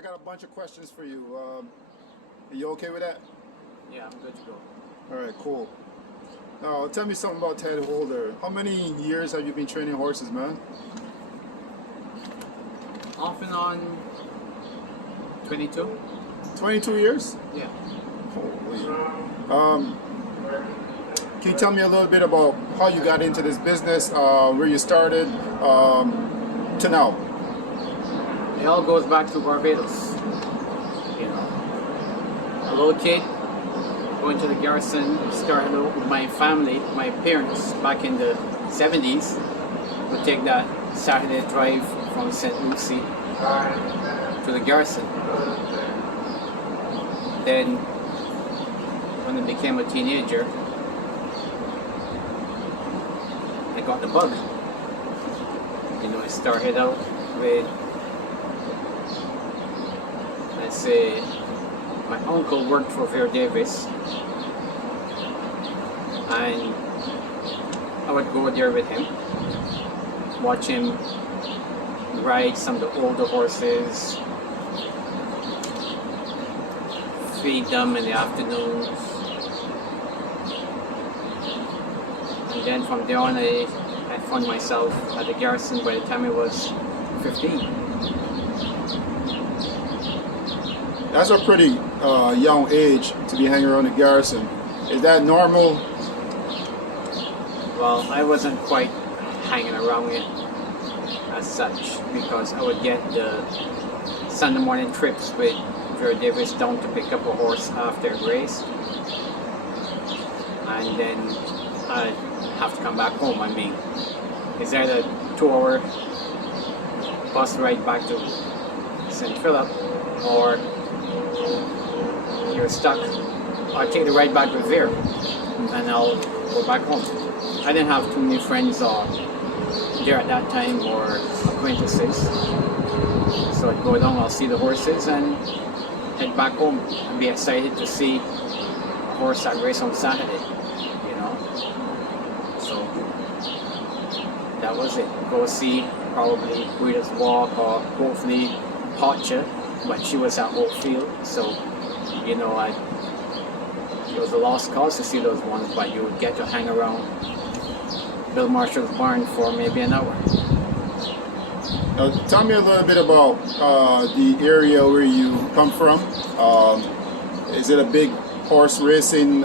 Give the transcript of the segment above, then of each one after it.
I got a bunch of questions for you. Are you okay with that? Yeah, I'm good to go. All right, cool. Now, tell me something about Ted Holder. How many years have you been training horses, man? Off and on 22? 22 years? Yeah. Holy. Can you tell me a little bit about how you got into this business, where you started, to now? It all goes back to Barbados. You know, a little kid going to the garrison, started out with my family, my parents back in the 70s. Would take that Saturday drive from St. Lucie to the garrison. Then, when I became a teenager, I got the bug. You know, I started out with, let's say, my uncle worked for Vera Davis, and I would go there with him, watch him ride some of the older horses, feed them in the afternoons, and then from there on I found myself at the garrison by the time I was 15. That's a pretty young age to be hanging around the garrison. Is that normal? Well, I wasn't quite hanging around it as such, because I would get the Sunday morning trips with Vera Davis down to pick up a horse after a race, and then I'd have to come back home. I mean, it's either a 2-hour bus ride back to St. Philip, or you're stuck. I'll take the ride back with Vera, and I'll go back home. I didn't have too many friends there at that time, or acquaintances, so I'd go down, I'll see the horses, and head back home and be excited to see a horse that race on Saturday, you know. So that was it. Go see probably Guida's Walk, or hopefully Hotcha, but she was at Oakfield, so you know, it was a lost cause to see those ones, but you would get to hang around Bill Marshall's barn for maybe an hour. Now, tell me a little bit about the area where you come from. Is it a big horse racing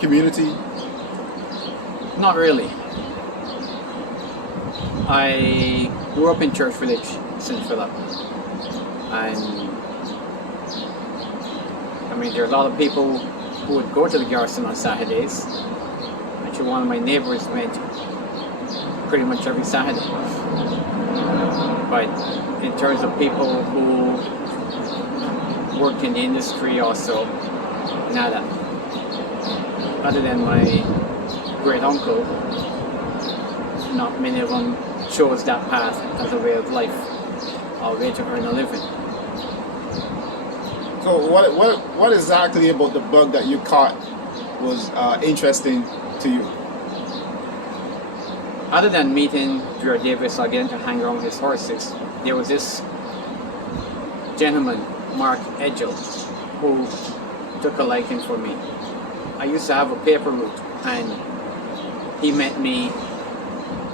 community? Not really. I grew up in Church Village, St. Philip, and I mean, there are a lot of people who would go to the garrison on Saturdays. Actually, one of my neighbors went pretty much every Saturday. But in terms of people who work in the industry also, nada. Other than my great uncle, not many of them chose that path as a way of life, or a way to earn a living. So what exactly about the bug that you caught was interesting to you? Other than meeting Vera Davis or getting to hang around his horses, there was this gentleman, Mark Edgell, who took a liking for me. I used to have a paper route, and he met me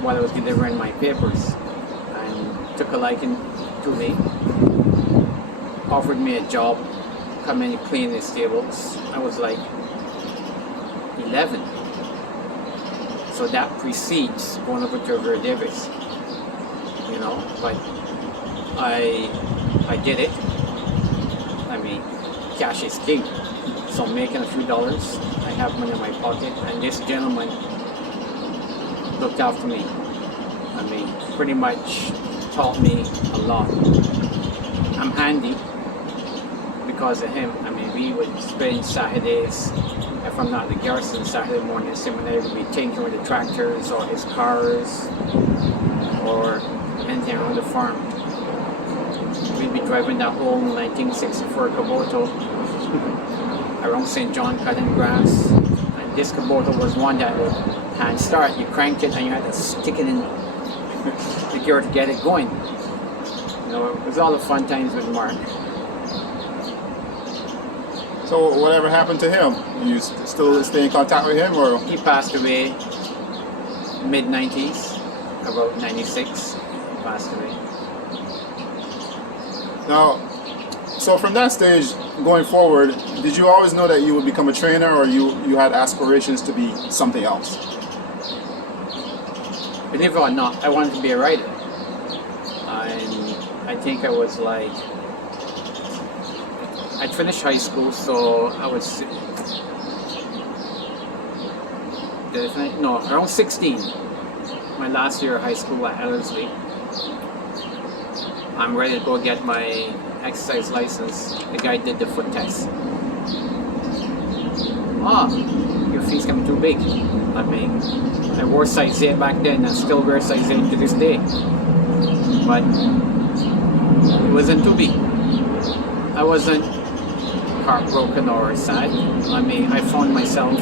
while I was delivering my papers, and took a liking to me, offered me a job, come in and clean the stables. I was like 11. So that precedes going over to Vera Davis, you know, but I did it. I mean, cash is king. So I'm making a few dollars, I have money in my pocket, and this gentleman looked after me. I mean, pretty much taught me a lot. I'm handy because of him. I mean, we would spend Saturdays, if I'm not in the garrison, Saturday morning seminary, we'd be tinkering with the tractors or his cars or anything around the farm. We'd be driving that old 1964 Kubota around St. John cutting grass, and this Kubota was one that would hand start. You cranked it and you had to stick it in the gear to get it going. You know, it was all the fun times with Mark. So whatever happened to him? You still stay in contact with him, or? He passed away mid-90s, about 96. He passed away. Now, so from that stage going forward, did you always know that you would become a trainer, or you had aspirations to be something else? Believe it or not, I wanted to be a writer. And I think I was like, I'd finished high school, so I was, around 16, my last year of high school at Ellerslie. I'm ready to go get my exercise license. The guy did the foot test. Your feet's getting too big. I mean, I wore size 8 back then and still wear size 8 to this day. But it wasn't too big. I wasn't heartbroken or sad. I mean, I found myself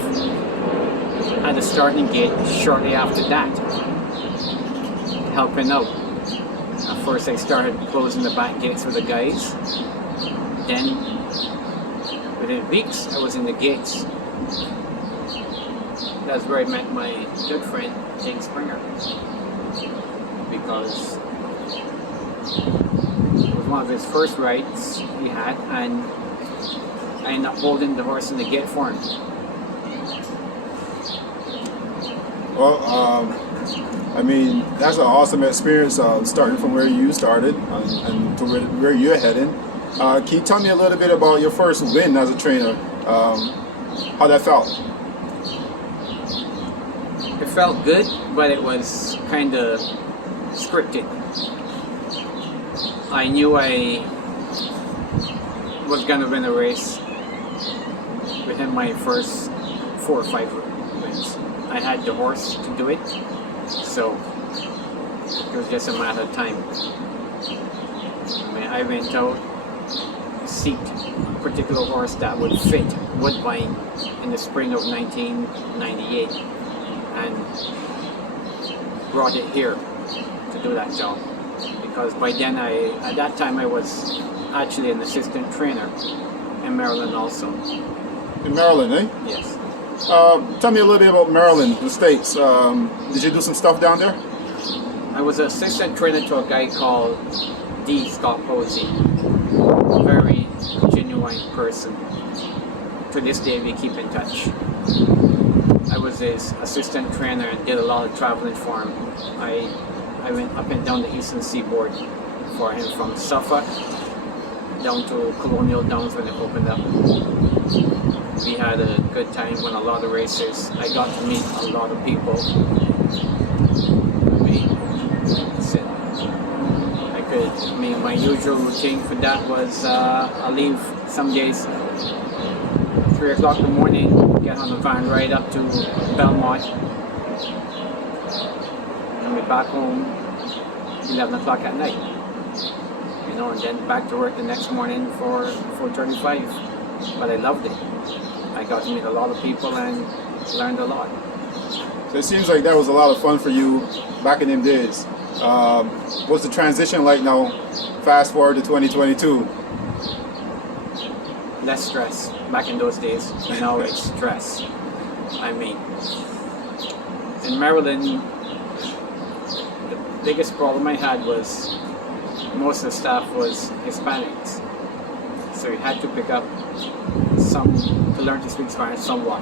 at the starting gate shortly after that, helping out. At first I started closing the back gates with the guys. Then, within weeks, I was in the gates. That's where I met my good friend, Jake Springer. Because it was one of his first rides he had, and I ended up holding the horse in the gate for him. Well, I mean, that's an awesome experience, starting from where you started and to where you're heading. Can you tell me a little bit about your first win as a trainer? How that felt? It felt good, but it was kind of scripted. I knew I was going to win a race within my first 4 or 5 wins. I had the horse to do it, so it was just a matter of time. I mean, I went out, seeked a particular horse that would fit Woodbine in the spring of 1998 and brought it here to do that job. Because by then, at that time I was actually an assistant trainer in Maryland also. In Maryland, eh? Yes. Tell me a little bit about Maryland, the States. Did you do some stuff down there? I was an assistant trainer to a guy called D. Scott Posey. Very genuine person. To this day, we keep in touch. I was his assistant trainer and did a lot of traveling for him. I went up and down the eastern seaboard for him, from Suffolk down to Colonial Downs when it opened up. We had a good time, won a lot of races. I got to meet a lot of people. My usual routine for that was I'll leave some days 3 o'clock in the morning, get on the van, ride up to Belmont, and be back home 11 o'clock at night. And then back to work the next morning for 4:35. But I loved it. I got to meet a lot of people and learned a lot. So it seems like that was a lot of fun for you back in them days. What's the transition like now? Fast forward to 2022. Less stress. Back in those days, now it's stress. I mean, in Maryland, the biggest problem I had was most of the staff was Hispanics. So you had to pick up to learn to speak Spanish somewhat,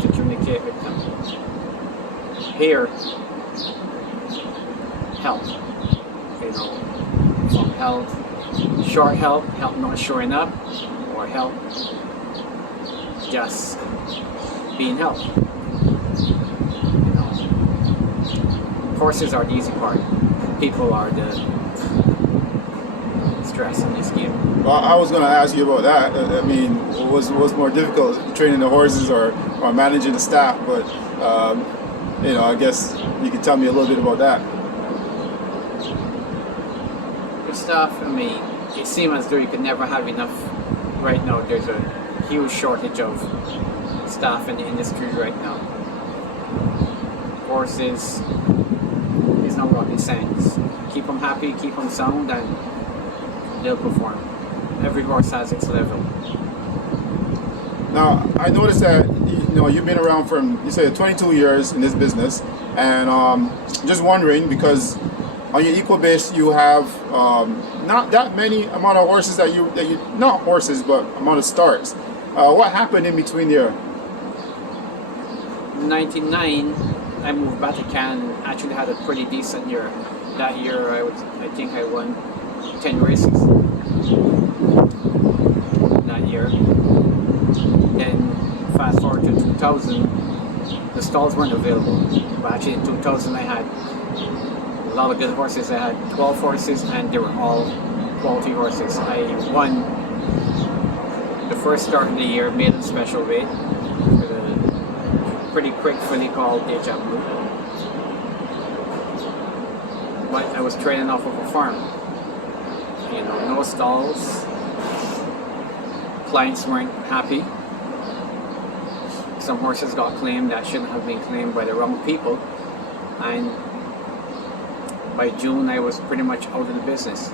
to communicate with them. Here, help. Some help, short help not showing up, or help just being helped. Horses are the easy part. People are the stress in this game. Well, I was going to ask you about that. I mean, what's more difficult, training the horses or managing the staff? But I guess you can tell me a little bit about that. The staff, I mean, it seems as though you could never have enough. Right now, there's a huge shortage of staff in the industry right now. Horses, it's not rocket science. Keep them happy, keep them sound, and they'll perform. Every horse has its level. Now, I noticed that you've been around from, you said, 22 years in this business, and just wondering, because on your equal base you have not that many amount of horses that you not horses but amount of starts. What happened in between there? In '99, I moved back to Canada and actually had a pretty decent year. That year, I think I won 10 races. That year. Then fast forward to 2000, the stalls weren't available. But actually in 2000 I had a lot of good horses. I had 12 horses and they were all quality horses. I won the first start of the year, maiden special weight, with a pretty quick filly called Deja Blue. But I was training off of a farm. No stalls. Clients weren't happy. Some horses got claimed that shouldn't have been claimed by the wrong people, and by June I was pretty much out of the business.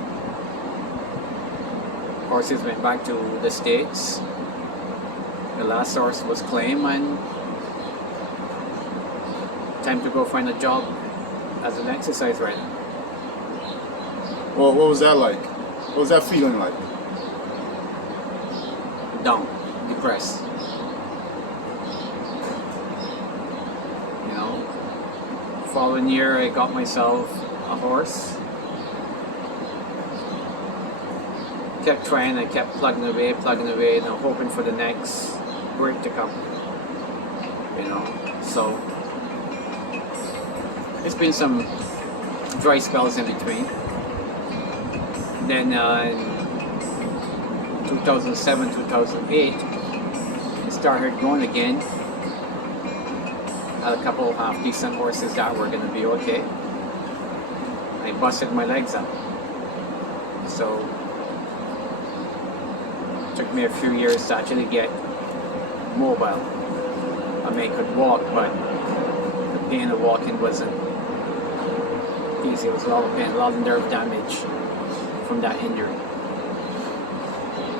Horses went back to the States. The last horse was claimed, and time to go find a job as an exercise rider. Well, what was that like? What was that feeling like? Down, depressed. Following year I got myself a horse. Kept trying, I kept plugging away, and I'm hoping for the next break to come. So there's been some dry spells in between. Then in 2007, 2008, I started going again. Had a couple of half decent horses that were going to be okay. I busted my legs up. So it took me a few years to actually get mobile. I mean, I could walk, but the pain of walking wasn't easy. It was a lot of pain, a lot of nerve damage from that injury.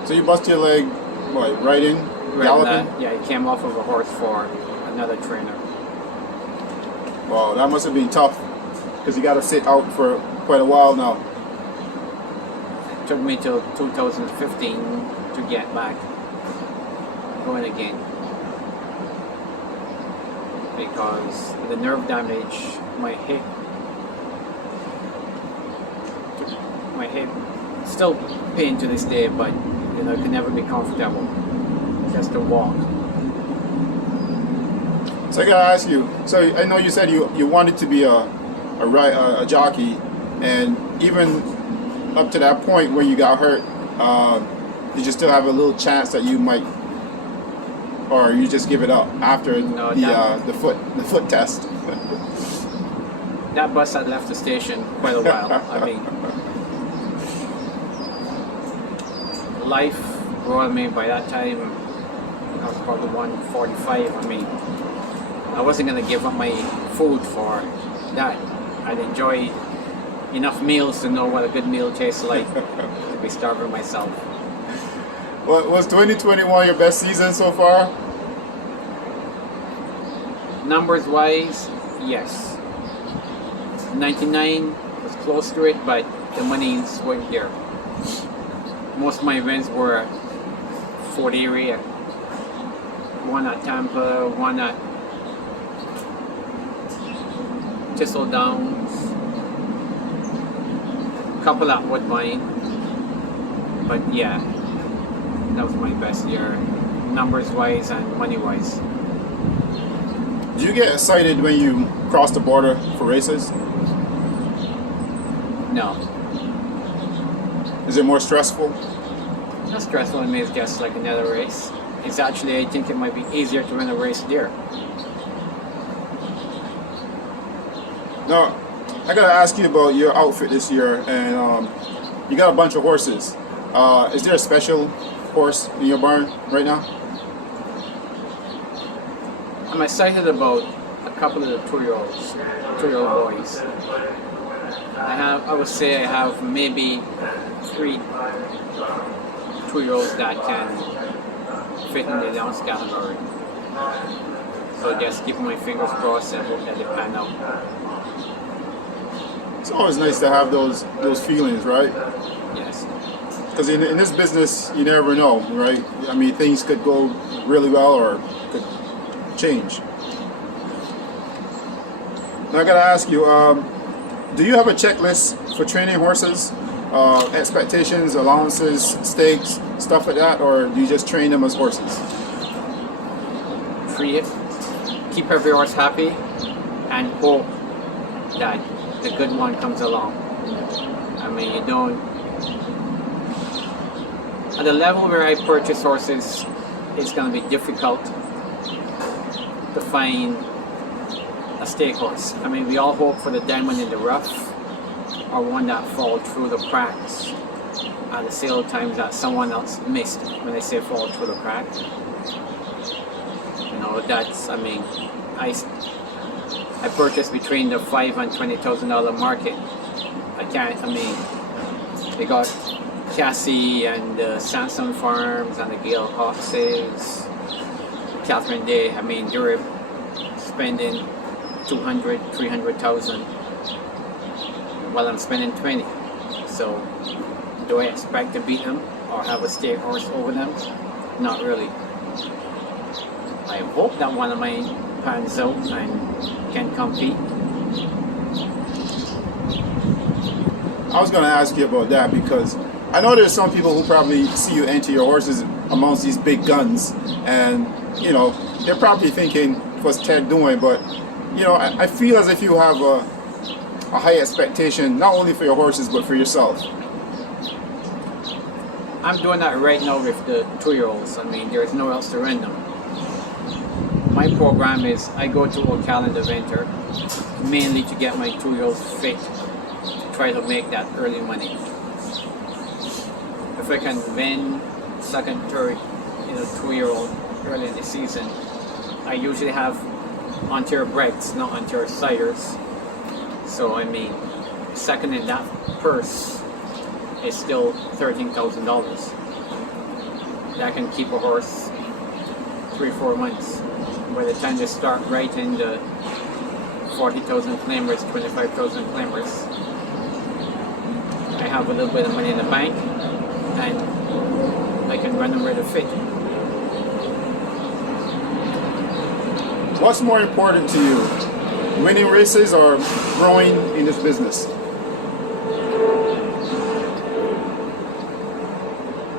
So you busted your leg, what, riding, galloping? Yeah, I came off of a horse for another trainer. Wow, that must have been tough, because you got to sit out for quite a while now. It took me till 2015 to get back going again, because the nerve damage, my hip still pain to this day, but it can never be comfortable just to walk. So I gotta ask you. So I know you said you wanted to be a jockey, and even up to that point where you got hurt, did you still have a little chance that you might, or you just give it up after the foot test? That bus had left the station quite a while. I mean, life brought me by that time. I was probably 145. I mean, I wasn't going to give up my food for that. I'd enjoyed enough meals to know what a good meal tastes like to be starving myself. Well, was 2021 your best season so far? Numbers wise, yes. 99 was close to it, but the monies weren't there. Most of my events were Fort Erie, one at Tampa, one at Thistle Downs, couple at Woodbine. But yeah, that was my best year, numbers wise and money wise. Do you get excited when you cross the border for races? No. Is it more stressful? Not stressful, I mean, it's just like another race. It's actually, I think it might be easier to win a race there. Now, I gotta ask you about your outfit this year, and you got a bunch of horses. Is there a special horse in your barn right now? I'm excited about a couple of the two-year-old boys. I would say I have maybe 3 2-year-olds that can fit in the dance category. So just keeping my fingers crossed and hope that they pan out. It's always nice to have those feelings, right? Yes. Because in this business, you never know, right? I mean, things could go really well or could change. Now I gotta ask you, do you have a checklist for training horses? Expectations, allowances, stakes, stuff like that, or do you just train them as horses? Free it, keep every horse happy, and hope that the good one comes along. I mean, you don't. At the level where I purchase horses, it's going to be difficult to find a stake horse. I mean, we all hope for the diamond in the rough, or one that falls through the cracks at the sale times that someone else missed. When they say fall through the crack, you know, that's, I mean, I purchased between the $5,000 and $20,000 market. I mean, they got Cassie and the Sanson Farms and the Gale Coxes, Catherine Day. I mean, they were spending 200, 300,000 while I'm spending 20. So, do I expect to beat them or have a stake horse over them? Not really. I hope that one of mine pans out and can compete. I was going to ask you about that because I know there's some people who probably see you enter your horses amongst these big guns, and you know they're probably thinking, "What's Ted doing?" But you know, I feel as if you have a high expectation not only for your horses but for yourself. I'm doing that right now with the 2-year-olds. I mean, there's nowhere else to rent them. My program is I go to Ocala in the winter mainly to get my 2-year-olds fit, to try to make that early money. If I can win second, third, 2-year-old early in the season, I usually have Ontario breds, not Ontario siders. So I mean, second in that purse is still $13,000. That can keep a horse 3-4 months. By the time they start writing the 40,000 claimers, 25,000 claimers, I have a little bit of money in the bank, and I can run them where they fit. What's more important to you, winning races or growing in this business?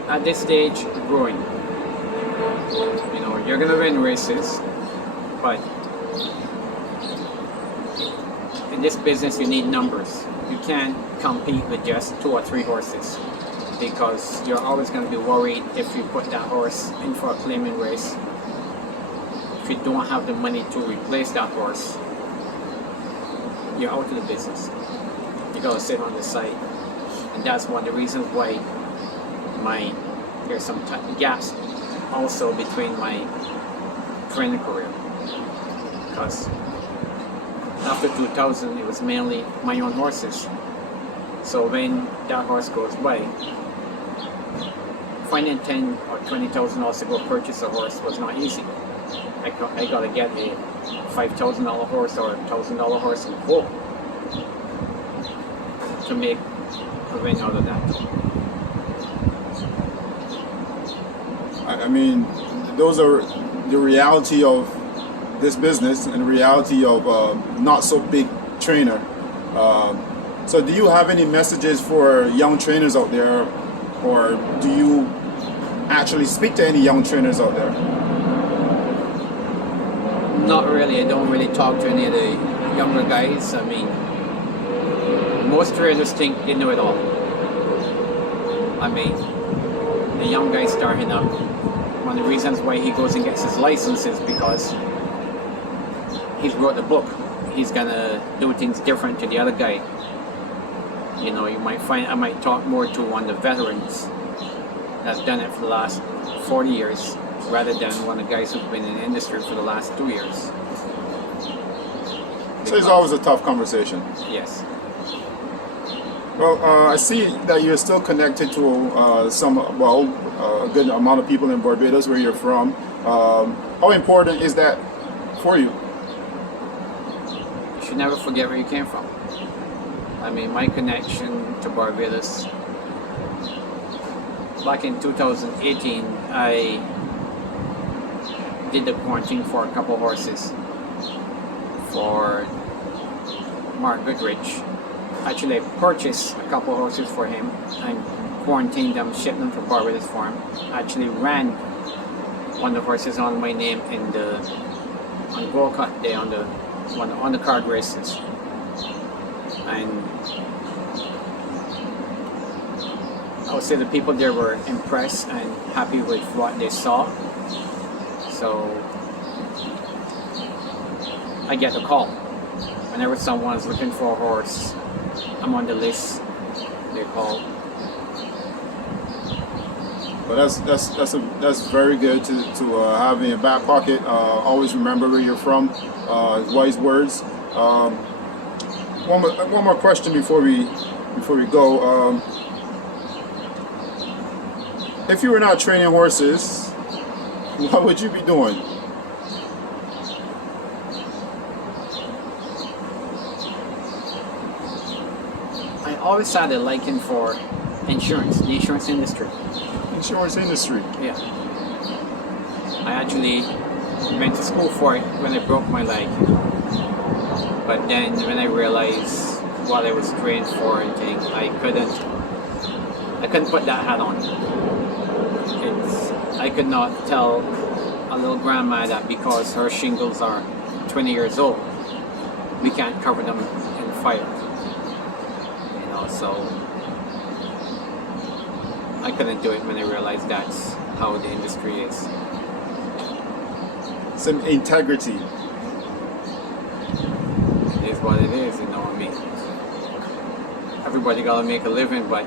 At this stage, growing. You know, you're gonna win races, but in this business you need numbers. You can't compete with just 2 or 3 horses, because you're always going to be worried if you put that horse in for a claiming race. If you don't have the money to replace that horse, you're out of the business. You gotta sit on the side, and that's one of the reasons why there's some gaps also between my training career, because after 2000 it was mainly my own horses. So when that horse goes by, finding $10,000 or $20,000 to go purchase a horse was not easy. I gotta get a $5,000 horse or a $1,000 horse in quote to make a win out of that. I mean, those are the reality of this business and the reality of not so big trainer. So do you have any messages for young trainers out there, or do you actually speak to any young trainers out there? Not really. I don't really talk to any of the younger guys. I mean, most trainers think they know it all. I mean, the young guy starting up, one of the reasons why he goes and gets his license is because he's wrote the book. He's gonna do things different to the other guy. You know, you might find I might talk more to one of the veterans that's done it for the last 40 years rather than one of the guys who's been in the industry for the last 2 years. So it's always a tough conversation. Yes. Well, I see that you're still connected to a good amount of people in Barbados, where you're from. How important is that for you? You should never forget where you came from. I mean, my connection to Barbados, back in 2018, I did the quarantine for a couple horses for Mark Goodrich. Actually, I purchased a couple horses for him and quarantined them, shipped them to Barbados for him. Actually ran one of the horses on my name on Gold Cut Day on the card races. And I would say the people there were impressed and happy with what they saw. So I get a call. Whenever someone's looking for a horse, I'm on the list. They call. But that's very good to have in your back pocket. Always remember where you're from. Wise words. One more question before we go. If you were not training horses, what would you be doing? I always had a liking for insurance, the insurance industry. Insurance industry. Yeah. I actually went to school for it when I broke my leg. But then when I realized what I was trained for and things, I couldn't put that hat on. I could not tell a little grandma that because her shingles are 20 years old, we can't cover them in fire. So I couldn't do it when I realized that's how the industry is. Some integrity. It is what it is, I mean, everybody gotta make a living, but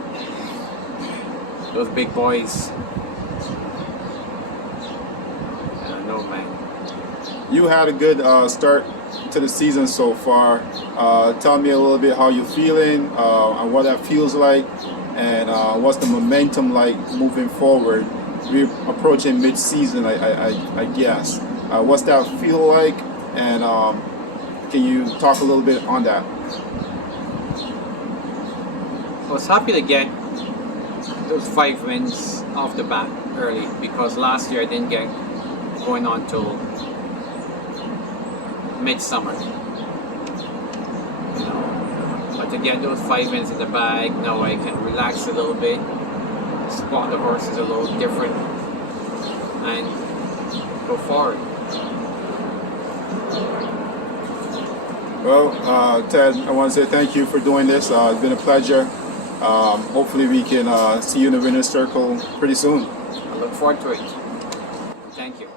those big boys, I don't know, man. You had a good start to the season so far. Tell me a little bit how you're feeling and what that feels like, and what's the momentum like moving forward. We're approaching mid-season, I guess. What's that feel like, and can you talk a little bit on that? I was happy to get those 5 wins off the bat early, because last year I didn't get going on till midsummer. But to get those 5 wins in the bag, now I can relax a little bit, spot the horses a little different, and go forward. Well, Ted, I want to say thank you for doing this. It's been a pleasure. Hopefully we can see you in the winner's circle pretty soon. I look forward to it. Thank you.